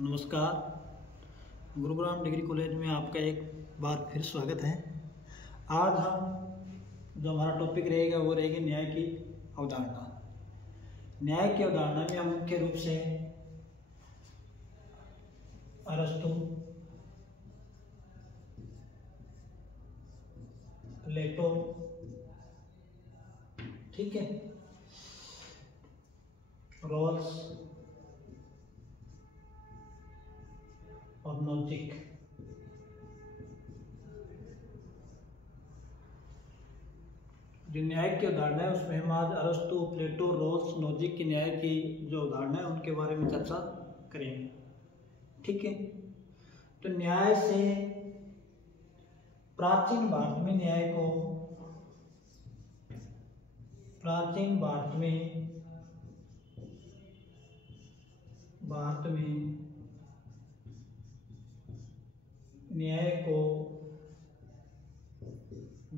नमस्कार। Gurugram degree college में आपका एक बार फिर स्वागत है। आज हम जो हमारा टॉपिक रहेगा वो रहेगी न्याय की अवधारणा। न्याय की अवधारणा में हम मुख्य रूप से अरस्तु, प्लेटो, ठीक है, रॉल्स और नोजिक, जो न्याय की अवधारणा है उसमें हम आज अरस्तु, प्लेटो, रॉल्स, नोजिक की न्याय की जो अवधारणा है उनके बारे में चर्चा करेंगे। ठीक है, तो न्याय से प्राचीन भारत में न्याय को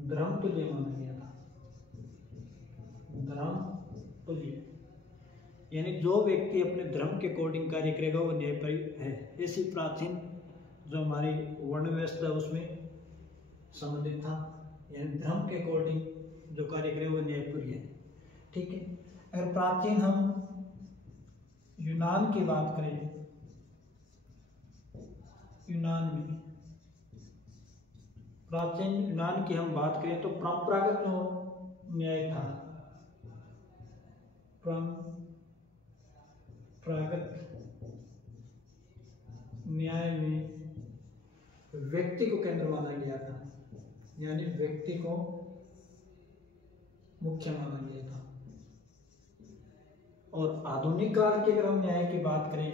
धर्म तुल्य माना गया था। धर्म तुल्य यानी जो व्यक्ति अपने धर्म के अकॉर्डिंग कार्य करेगा वो न्यायपाई है। ऐसी प्राचीन जो हमारी वर्ण व्यवस्था उसमें संबंधित था, यानी धर्म के अकॉर्डिंग जो कार्य करे वो न्यायपुरी है। ठीक है, अगर प्राचीन हम यूनान की बात करें, प्राचीन यूनान की हम बात करें तो परंपरागत जो न्याय था, परंपरागत न्याय में व्यक्ति को केंद्र माना गया था, यानी व्यक्ति को मुख्य माना गया था। और आधुनिक काल की अगर हम न्याय की बात करें,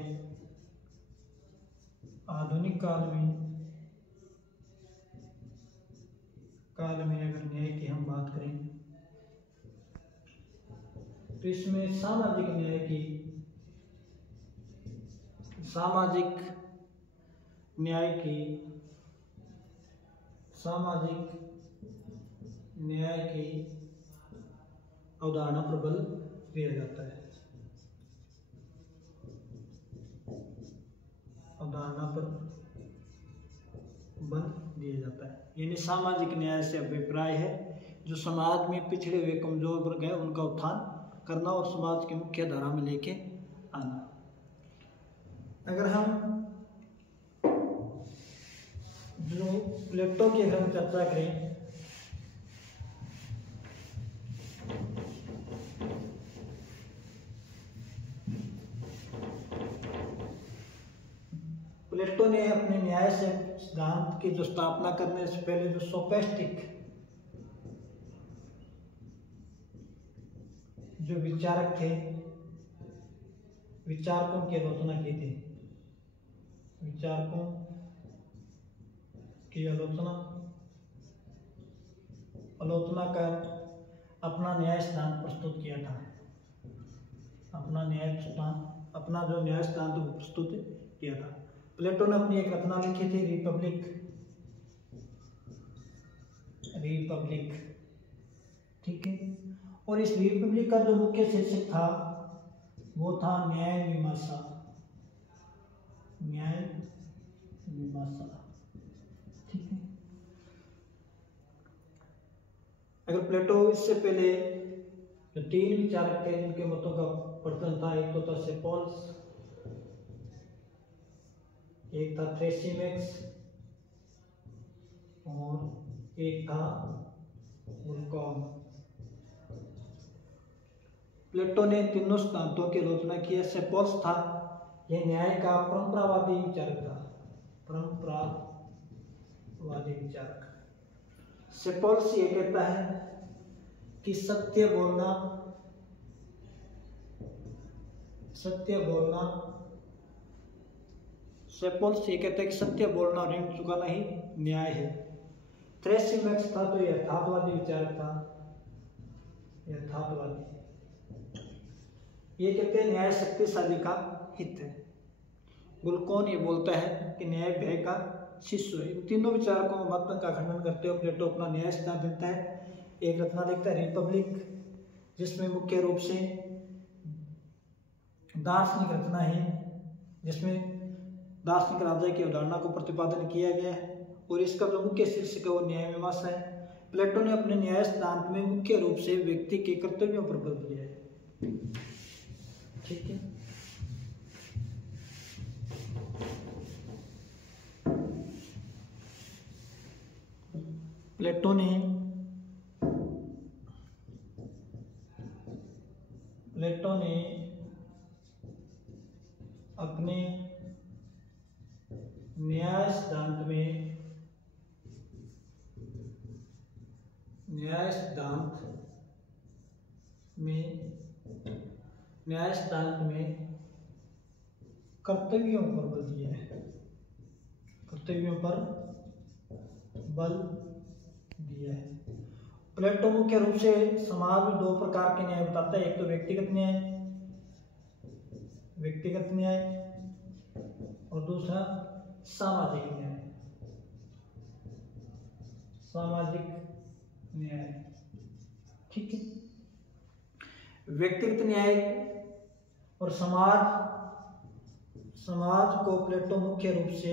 आधुनिक काल में अगर न्याय की हम बात करें तो इसमें सामाजिक न्याय की अवधारणा पर बल दिया जाता है। यानी सामाजिक न्याय से अभिप्राय है जो समाज में पिछड़े हुए कमजोर वर्ग है उनका उत्थान करना और समाज की मुख्य धारा में लेके आना। अगर हम जो प्लेटो की अगर हम चर्चा करें, प्लेटो ने अपने न्याय से सिद्धांत की जो स्थापना करने से पहले जो सोफिस्टिक जो विचारक थे, विचारकों की आलोचना की थी। विचारकों की आलोचना कर अपना न्याय सिद्धांत प्रस्तुत किया था। अपना जो न्याय सिद्धांत प्रस्तुत किया था। प्लेटो ने अपनी एक रचना लिखी थी, रिपब्लिक। ठीक है, और इस रिपब्लिक का जो मुख्य शीर्षक था वो था न्याय मीमांसा। ठीक है, अगर प्लेटो इससे पहले जो तीन विचारक थे जिनके मतों का प्रचलन था, एक तो था सेपोल्स, एक था थ्रेसिमेक्स और एक था वुल्कॉन। प्लेटो ने तीनों सिद्धांतों की आलोचना की है। सेपोल्स था यह न्याय का परंपरावादी विचारक। सेपोल्स ये कहता है कि सत्य बोलना सेपोल्स ये कहता है कि सत्य बोलना ऋण चुकाना ही न्याय है। थ्रेसिमेक्स था तो यथार्थवादी विचारक था। ये कहते हैं न्याय शक्तिशाली का हित है। वुल्कॉन ये बोलता है कि न्याय भय का शिष्य है। तीनों विचारकों मत का खंडन करते हुए प्लेटो अपना न्याय सिद्धांत देता है। एक रचना लिखता है रिपब्लिक, जिसमें मुख्य रूप से दार्शनिक रचना है, जिसमें दार्शनिक राजा की अवधारणा को प्रतिपादन किया गया है और इसका जो मुख्य शीर्षक है वो न्याय मीमांसा है। प्लेटो ने अपने न्याय सिद्धांत में मुख्य रूप से व्यक्ति के कर्तव्यों पर बल दिया है। ठीक है, प्लेटो ने अपने न्याय सिद्धांत में कर्तव्यों पर बल दिया है, कर्तव्यों पर बल दिया है। प्लेटो मुख्य रूप से समाज में दो प्रकार के न्याय बताता है, एक तो व्यक्तिगत न्याय और दूसरा सामाजिक न्याय। ठीक है, व्यक्तिगत न्याय और समाज को प्लेटो मुख्य रूप से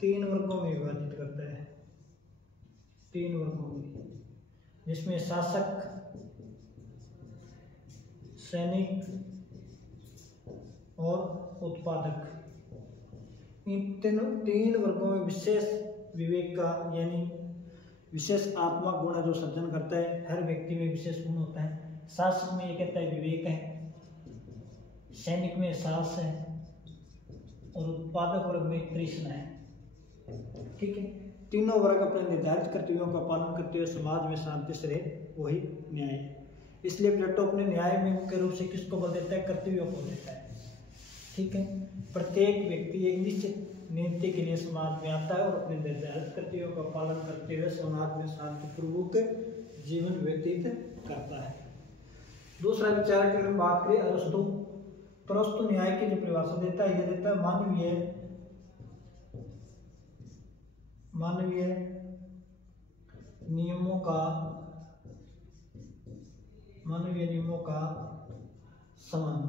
3 वर्गों में विभाजित करता है, 3 वर्गों में, जिसमें शासक, सैनिक और उत्पादक। इन 3 वर्गों में विशेष विवेक का यानी विशेष आत्मा गुण जो सृजन करता है, हर व्यक्ति में विशेष गुण होता है। शासक में ये कहता है विवेक है, सैनिक में साहस है और उत्पादक वर्ग में तृष्णा है। ठीक है, तीनों वर्ग अपने निर्धारित कर्तव्यों का पालन करते हुए समाज में शांति से रहे, वही न्याय है। इसलिए प्लेटो अपने न्याय में मुख्य रूप से किसको बल देता है? कर्तव्यों को देता है। ठीक है, प्रत्येक व्यक्ति एक निश्चित नियति के लिए समाज में आता है और अपने निर्धारित कर्तव्यों का पालन करते हुए समाज में शांतिपूर्वक जीवन व्यतीत करता है। दूसरा विचार की अगर बात करें अरस्तु, तो अरस्तु न्याय की जो परिभाषा देता है, यह देता है मानवीय नियमों का सम्मान।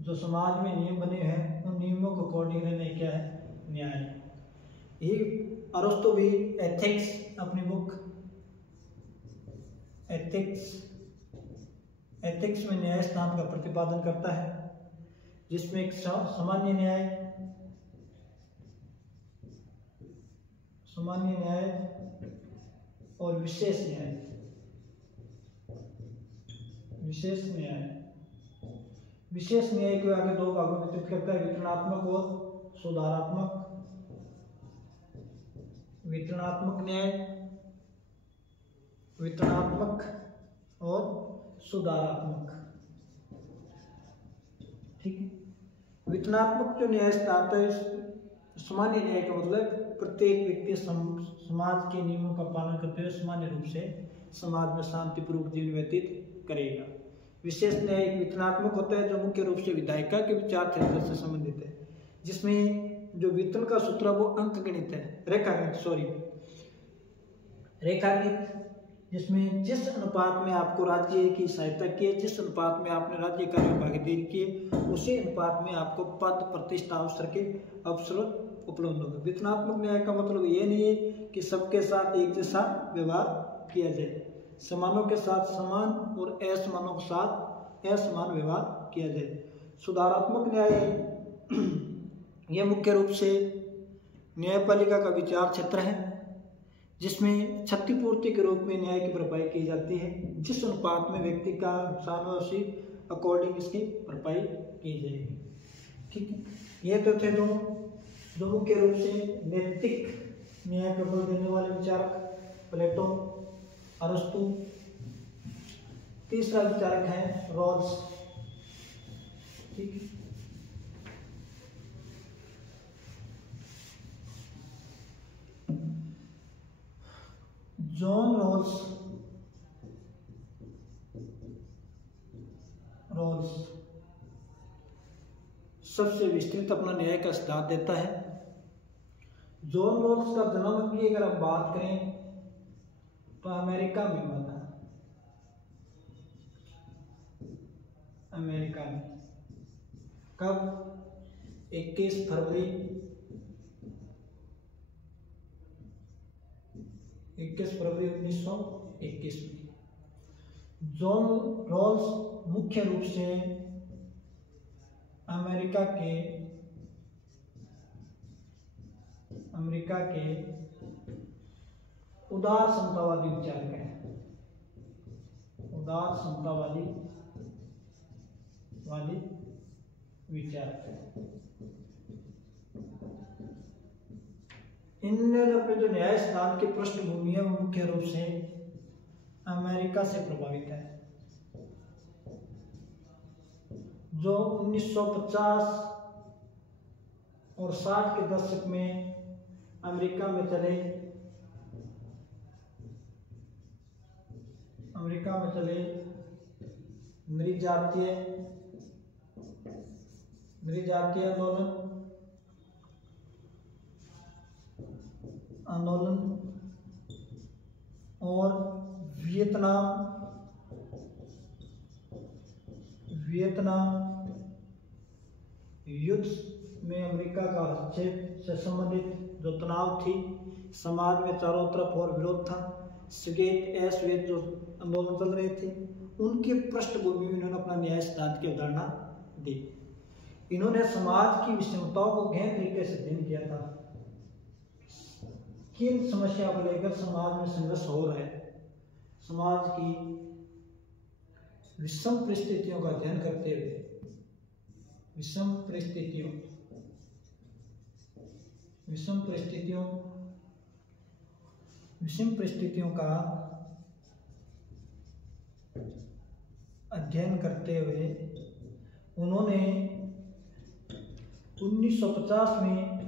जो समाज में नियम बने हैं उन नियमों को अकॉर्डिंग रहने क्या है? न्याय। ये अरस्तु भी एथिक्स, अपनी बुक एथिक्स में न्याय सिद्धांत का प्रतिपादन करता है, जिसमें एक सामान्य न्याय और विशेष न्याय को आगे 2 भागों में वितरित करता है, वितरणात्मक और सुधारात्मक। वितरणात्मक और सुधारात्मक। ठीक है, वितरणात्मक जो न्याय सिद्धांत है, सामान्य न्याय का मतलब प्रत्येक व्यक्ति समाज के नियमों का पालन करते हुए सामान्य रूप से समाज में शांतिपूर्वक जीवन व्यतीत करेगा। विशेष न्याय वितरणात्मक होता है, जो मुख्य रूप से विधायिका के विचार क्षेत्र से संबंधित है, जिसमें जो वेतन का सूत्र है वो अंकगणित है, रेखागणित, जिसमें जिस अनुपात में आपको राज्य की सहायता की है, जिस अनुपात में आपने राज्य कार्य में भागीदारी की है, उसी अनुपात में आपको पद प्रतिष्ठा अवसर उपलब्ध होगा। वितरणात्मक न्याय का मतलब ये नहीं है कि सबके साथ एक जैसा व्यवहार किया जाए, समानों के साथ समान और असमानों के साथ असमान व्यवहार किया जाए। सुधारात्मक न्याय यह मुख्य रूप से न्यायपालिका का विचार क्षेत्र है, जिसमें क्षतिपूर्ति के रूप में न्याय की भरपाई की जाती है। जिस अनुपात में व्यक्ति का नुकसान हो उसी अकॉर्डिंग इसकी भरपाई की जाएगी। ठीक है, ये तो थे जो मुख्य रूप से नैतिक न्याय पर बल देने वाले विचारक प्लेटो, अरस्तु। तीसरा विचारक है रॉल्स। ठीक है, जॉन रॉल्स सबसे विस्तृत अपना न्याय का सिद्धांत देता है। जॉन रॉल्स का जन्म की अगर हम बात करें तो अमेरिका में हुआ था, कब? 21 फरवरी 1921 में। जॉन रॉल्स मुख्य रूप से अमेरिका के उदार समतावादी विचारक हैं। उदार समतावादी विचारक हैं। इनने अपने जो न्याय सिद्धांत की पृष्ठभूमि है वो मुख्य रूप से अमेरिका से प्रभावित है। जो 1950 और 60 के दशक में अमेरिका में चले नृजातीय आंदोलन और वियतनाम युद्ध में अमेरिका का हस्तक्षेप से संबंधित जो तनाव थी, समाज में चारों तरफ और विरोध था, श्वेत जो आंदोलन चल रहे थे, उनकी पृष्ठभूमि में इन्होंने अपना न्याय सिद्धांत की अवधारणा दी। इन्होंने समाज की विषमताओं को गहन तरीके से अध्ययन किया था। किन समस्या को लेकर समाज में संघर्ष हो रहा है, समाज की विषम परिस्थितियों का अध्ययन करते हुए विषम परिस्थितियों का अध्ययन करते हुए उन्होंने 1950 में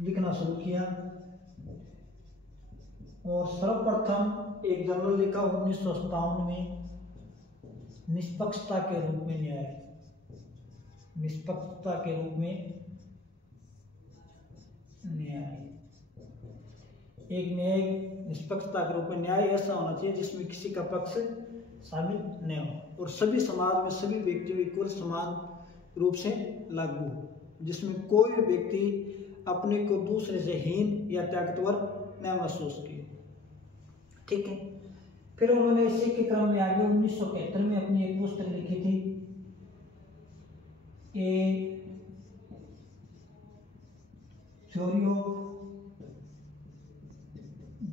लिखना शुरू किया और सर्वप्रथम एक जर्नल लिखा 1957 में, निष्पक्षता के रूप में न्याय। एक न्याय निष्पक्षता के रूप में न्याय ऐसा होना चाहिए जिसमें किसी का पक्ष शामिल न हो और सभी समाज में सभी व्यक्तियों इक्वल समान रूप से लागू हो, जिसमें कोई भी व्यक्ति अपने को दूसरे से हीन या ताकतवर न महसूस किए। ठीक है। फिर उन्होंने इसी के क्रम में आगे 1973 में अपनी एक पुस्तक लिखी थी, ए थ्योरी ऑफ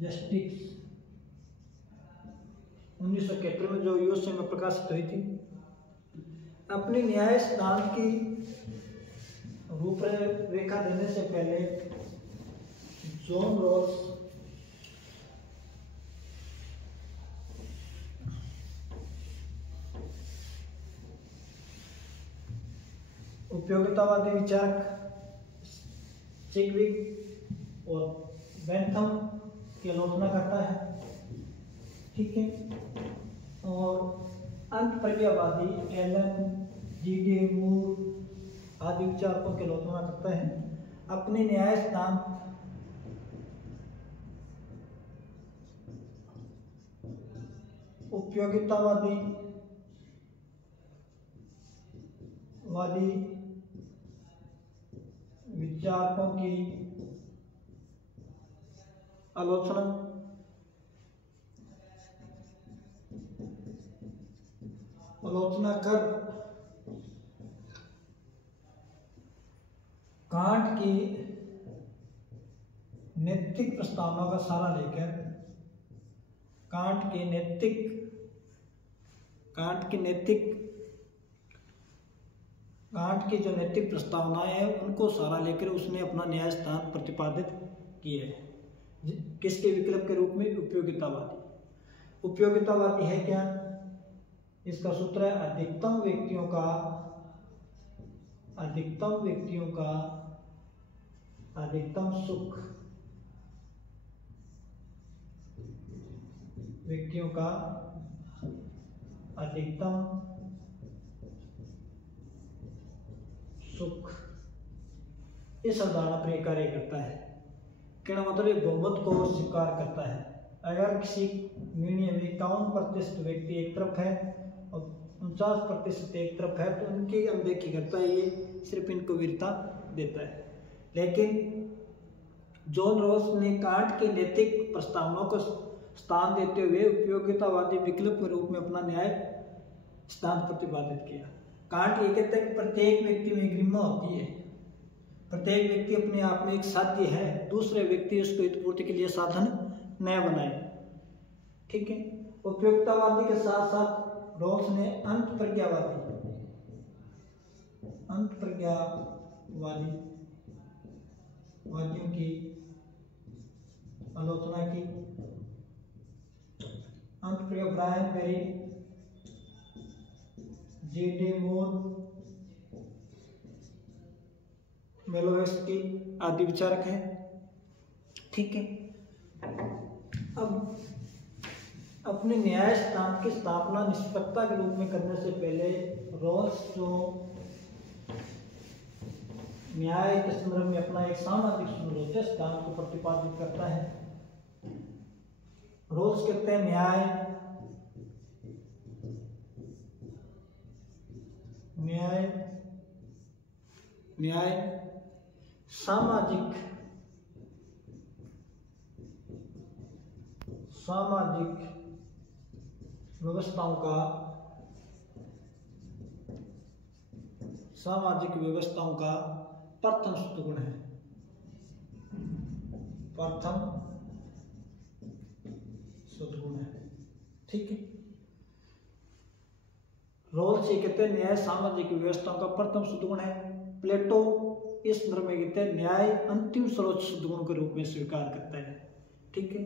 जस्टिस, 1971 में जो यूएसए में प्रकाशित हुई थी। अपने न्याय सिद्धांत की रूपरेखा देने से पहले जॉन रॉल्स उपयोगितावादी विचारक चिकविक और बेंथम की आलोचना करता है। ठीक है। और अंतःप्रज्ञावादी एलन जी.डी. मूर आदि विचारकों की आलोचना करता है। अपने न्याय सिद्धांत उपयोगितावादी विचारकों की आलोचना कर कांट की नैतिक प्रस्तावना का सहारा लेकर कांट की जो नैतिक प्रस्तावनाएं हैं उनको सहारा लेकर उसने अपना न्याय सिद्धांत प्रतिपादित किया है। किसके विकल्प के रूप में? उपयोगितावादी है क्या? इसका सूत्र है अधिकतम व्यक्तियों का अधिकतम सुख, व्यक्तियों का अधिकतम सुख, इस अवधारणा पर कार्य करता है। कहना मतलब बहुमत को स्वीकार करता है। अगर किसी निर्णय में 51% व्यक्ति एक तरफ है और 50% एक तरफ है तो उनकी अनदेखी करता है, ये सिर्फ इनको वीरता देता है। लेकिन जॉन रॉल्स ने कांट के नैतिक प्रस्तावनाओं को स्थान देते हुए उपयोगितावादी विकल्प के रूप में अपना न्याय सिद्धांत प्रतिपादित किया। कांट ये कहता है कि प्रत्येक व्यक्ति में गरिमा होती है, प्रत्येक व्यक्ति अपने आप में एक साध्य है, दूसरे व्यक्ति उसको हितपूर्ति के लिए साधन न बनाए। ठीक है। उपयोगितावादी के साथ साथ रॉल्स ने वादियों की आलोचना की। अंतप्रज्ञा ब्रायन बेरी, J.D. मूर, मेलोवेस्की आदि विचारक हैं। ठीक है। अब अपने न्याय सिद्धांत की स्थापना निष्पक्षता के रूप में करने से पहले रॉल्स जो न्याय के संदर्भ में अपना एक सामाजिक समझौते सिद्धांत को प्रतिपादित करता है। रॉल्स कहते हैं न्याय सामाजिक व्यवस्थाओं का प्रथम सद्गुण है। ठीक है। रॉल्स ये कहते हैं न्याय सामाजिक व्यवस्थाओं का प्रथम सद्गुण है। प्लेटो इस संदर्भ में कहते हैं न्याय अंतिम सर्वोच्च सद्गुण के रूप में स्वीकार करता है। ठीक है।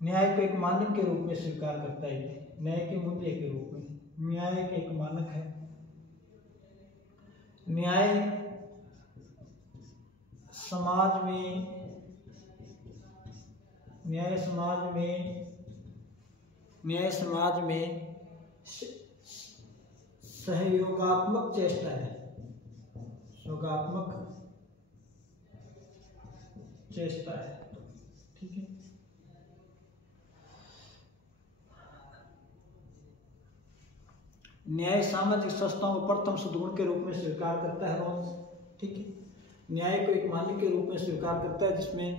न्याय को एक मानक के रूप में स्वीकार करता है, न्याय के मूल्य के रूप में। न्याय एक मानक है। न्याय समाज में सहयोगात्मक चेष्टा है। ठीक है। न्याय सामाजिक संस्थाओं को प्रथम सद्गुण के रूप में स्वीकार करता है रॉल्स। ठीक है। न्याय को एक मानक के रूप में स्वीकार करता है जिसमें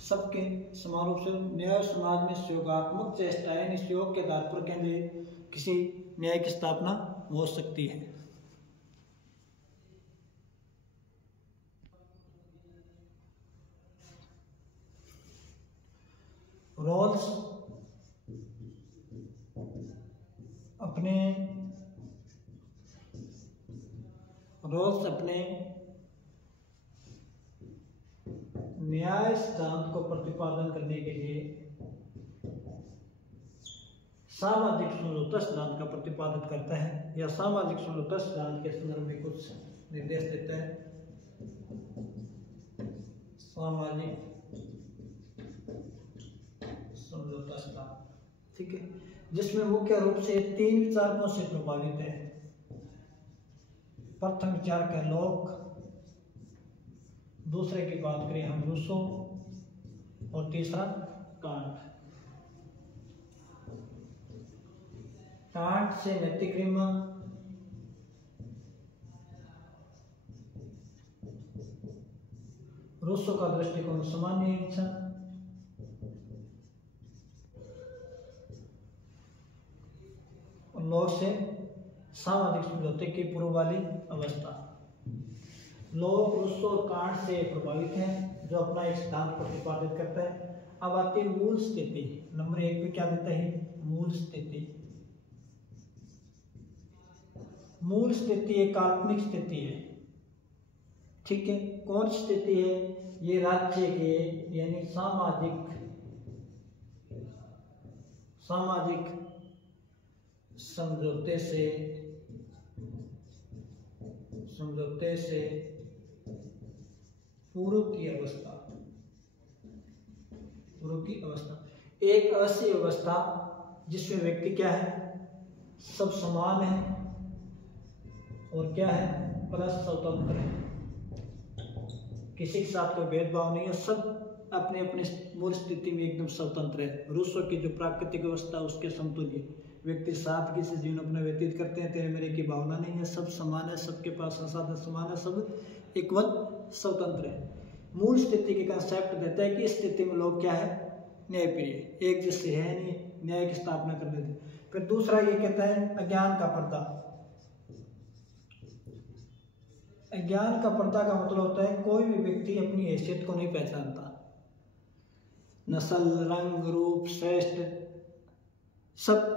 सबके समान रूप से न्याय समाज में सहयोगात्मक चेष्टा है, सहयोग के आधार पर केंद्रित किसी न्याय की स्थापना हो सकती है। रॉल्स अपने न्याय सिद्धांत को प्रतिपादन करने के लिए सामाजिक समझौता सिद्धांत का प्रतिपादन करता है, या सामाजिक समझौता सिद्धांत के संदर्भ में कुछ निर्देश देता है। सामाजिक समझौता सिद्धांत, ठीक है, जिसमें मुख्य रूप से 3 विचारकों से प्रभावित है। प्रथम विचारक है लॉक, दूसरे की बात करें हम रूसो, और तीसरा कांट। कांट से नैतिक गरिमा, रूसो का दृष्टिकोण सामान्य इच्छा, और लॉक से सामाजिक समझौते की पूर्व वाली अवस्था। लोग रूसो और कांट से प्रभावित हैं, जो अपना एक सिद्धांत प्रतिपादित करता है। अब आती है मूल स्थिति। नंबर 1 पे क्या देता है? मूल स्थिति। मूल स्थिति एक काल्पनिक स्थिति है, ठीक है। कौन स्थिति है? ये राज्य के यानी सामाजिक समझौते से पूर्व की अवस्था। एक ऐसी अवस्था जिसमें व्यक्ति क्या है? सब समान है, और क्या है? परस्पर स्वतंत्र है, किसी के साथ कोई भेदभाव नहीं है, सब अपने अपने मूल स्थिति में एकदम स्वतंत्र है। रूसो की जो प्राकृतिक अवस्था उसके समतुल्य, व्यक्ति सादगी से जीवन अपना व्यतीत करते हैं, तेरे मेरे की भावना नहीं है, सब समान है, सबके पास संसाधन समान है, सब इक्वल स्वतंत्र है। मूल स्थिति के कंसेप्ट देता है कि इस स्थिति में लोग क्या है, न्यायप्रिय, एक जैसे है नहीं, न्याय की स्थापना करने थे। फिर दूसरा ये कहता है अज्ञान का पर्दा। अज्ञान का पर्दा का मतलब होता है कोई भी व्यक्ति अपनी हैसियत को नहीं पहचानता, नस्ल, रंग, रूप, श्रेष्ठ सब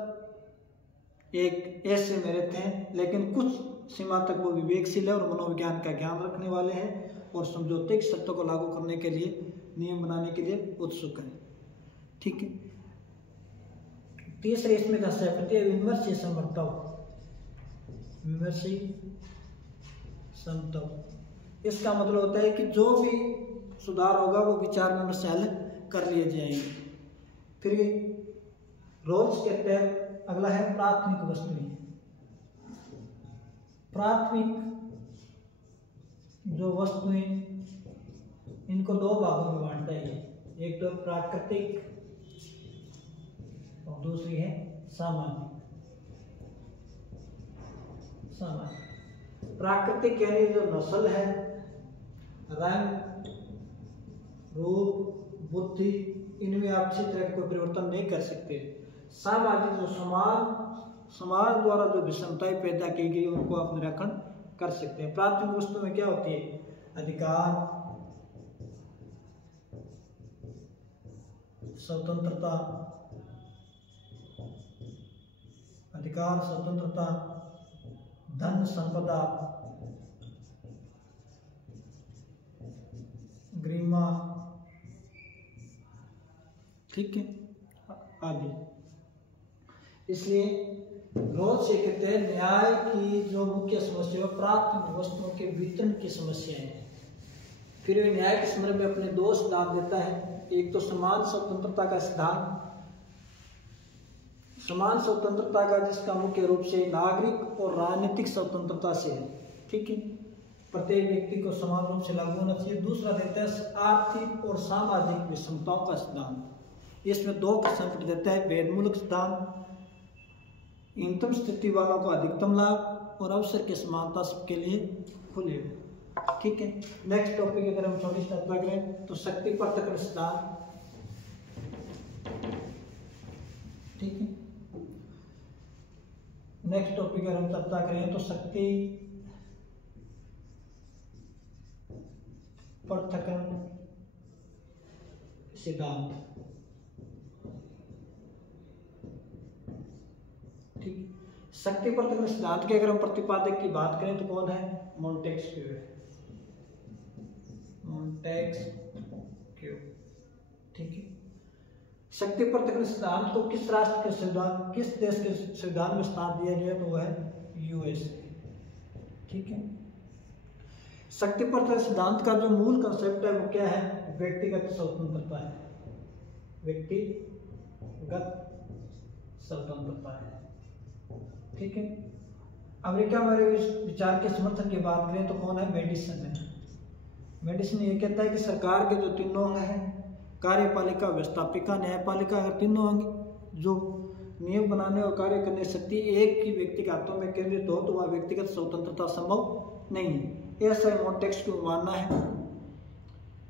एक ऐसे में रहते हैं, लेकिन कुछ सीमा तक वो विवेकशील है और मनोविज्ञान का ज्ञान रखने वाले हैं और समझौते की शर्तों को लागू करने के लिए, नियम बनाने के लिए उत्सुक हैं। ठीक है। तीसरे इसमें कंसेप्ट है विमर्शी समर्थव। विमर्शी समर्थव, इसका मतलब होता है कि जो भी सुधार होगा वो विचार में हल कर लिए जाएंगे। फिर रोल्स कहते हैं, अगला है प्राथमिक वस्तुएं। प्राथमिक जो वस्तुएं, इनको दो भागों में बांटता है, एक तो प्राकृतिक और दूसरी है सामान्य। सामान्य प्राकृतिक यानी जो नस्ल है, रंग, रूप, बुद्धि, इनमें आप किसी तरह कोई परिवर्तन नहीं कर सकते। सामाजिक जो समाज द्वारा जो विषमताएं पैदा की गई उनको आप निराकरण कर सकते हैं। प्राथमिक वस्तु में क्या होती है, अधिकार, स्वतंत्रता, अधिकार, स्वतंत्रता, धन संपदा, गरिमा, ठीक है, आदि। इसलिए रोज से कहते हैं न्याय की जो मुख्य समस्या प्राथमिक वस्तुओं के वितरण की समस्या है। फिर वे न्याय के संदर्भ में अपने दो सिद्धांत देता है, एक तो समान स्वतंत्रता का सिद्धांत, समान स्वतंत्रता का जिसका मुख्य रूप से नागरिक और राजनीतिक स्वतंत्रता से है। ठीक है, प्रत्येक व्यक्ति को समान रूप से लागू होना चाहिए। दूसरा देता है आर्थिक और सामाजिक विषमताओं का सिद्धांत। इसमें दो कंसेप्ट देता है, भेदमूलक सिद्धांत, न्यूनतम स्थिति वालों को अधिकतम लाभ और अवसर की समानता सबके लिए खुले। ठीक है। नेक्स्ट टॉपिक अगर हम थोड़ी चर्चा करें तो शक्ति पृथक्करण सिद्धांत। ठीक है, नेक्स्ट टॉपिक अगर हम चर्चा करें तो शक्ति पृथक्करण सिद्धांत। ठीक, शक्ति पृथक्करण सिद्धांत के अगर हम प्रतिपादक की बात करें तो कौन है, मोंटेस्क्यू है, मोंटेस्क्यू। ठीक है, शक्ति पृथक्करण सिद्धांत को किस राष्ट्र के संविधान, किस देश के संविधान में स्थान दिया गया तो वो है यूएस। ठीक है, शक्ति पृथक्करण सिद्धांत का जो मूल कंसेप्ट है वो क्या है, व्यक्तिगत स्वतंत्रता है, व्यक्तिगत स्वतंत्रता है। ठीक है, अमेरिका में इस विचार के समर्थन की बात करें तो कौन है, मेडिसन है। मेडिसन ये कहता है कि सरकार के जो तीनों अंग हैं, कार्यपालिका, व्यवस्थापिका, न्यायपालिका, अगर तीनों अंग जो नियम बनाने और कार्य करने शक्ति एक ही व्यक्ति के हाथों में केंद्रित हो तो वह व्यक्तिगत स्वतंत्रता संभव नहीं है। ऐसा मोंटेस्क्यू को मानना है,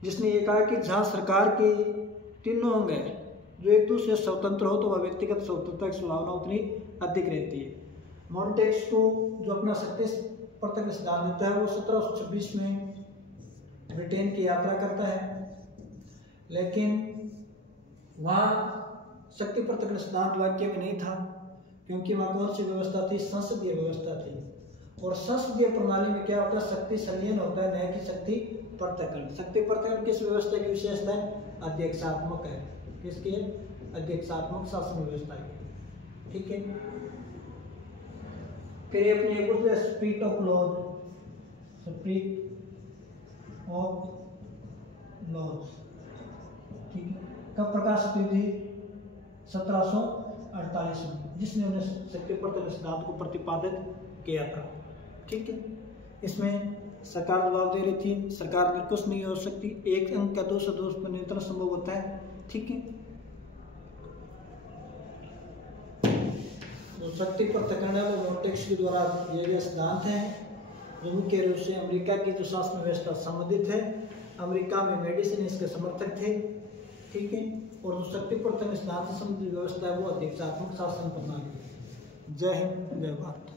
जिसने ये कहा कि जहाँ सरकार के तीनों अंग हैं जो एक दूसरे से स्वतंत्र हो तो वह व्यक्तिगत स्वतंत्रता की संभावना उतनी अधिक रहती है। मोंटेस्क्यू जो अपना शक्ति पृथक्करण सिद्धांत देता है वो 1726 में ब्रिटेन की यात्रा करता है, लेकिन वहाँ शक्ति पृथक्करण सिद्धांत वाक्य में नहीं था, क्योंकि वहाँ कौन सी व्यवस्था थी, संसदीय व्यवस्था थी। और संसदीय प्रणाली में क्या होता है, शक्ति संलयन होता है, न्याय की शक्ति पृथक्करण। शक्ति पृथक्करण किस व्यवस्था की विशेषता है, अध्यक्षात्मक है। किसकी, अध्यक्षात्मक शासन व्यवस्था की। ठीक है, फिर अपने कुछ spirit of laws, spirit of laws. ठीक है, कब प्रकाशित हुई थी, 1748 में, जिसने उन्हें शक्ति पृथक्करण सिद्धांत को प्रतिपादित किया था। ठीक है, इसमें सरकार जवाब दे रही थी सरकार निरंकुश नहीं हो सकती, एक अंक का दोष पर नियंत्रण संभव होता है। ठीक है, तो शक्ति पर ठिकाना वो मोन्टेस्क्यू के द्वारा दिए गए सिद्धांत हैं जो मुख्य रूप से अमेरिका की जो शासन व्यवस्था संबंधित है। अमेरिका में मेडिसिन इसके समर्थक थे। ठीक है, और जो शक्ति पर सिद्धांत से संबंधित व्यवस्था है वो अधीक्षात्मक शासन प्रणाली। जय हिंद, जय भारत।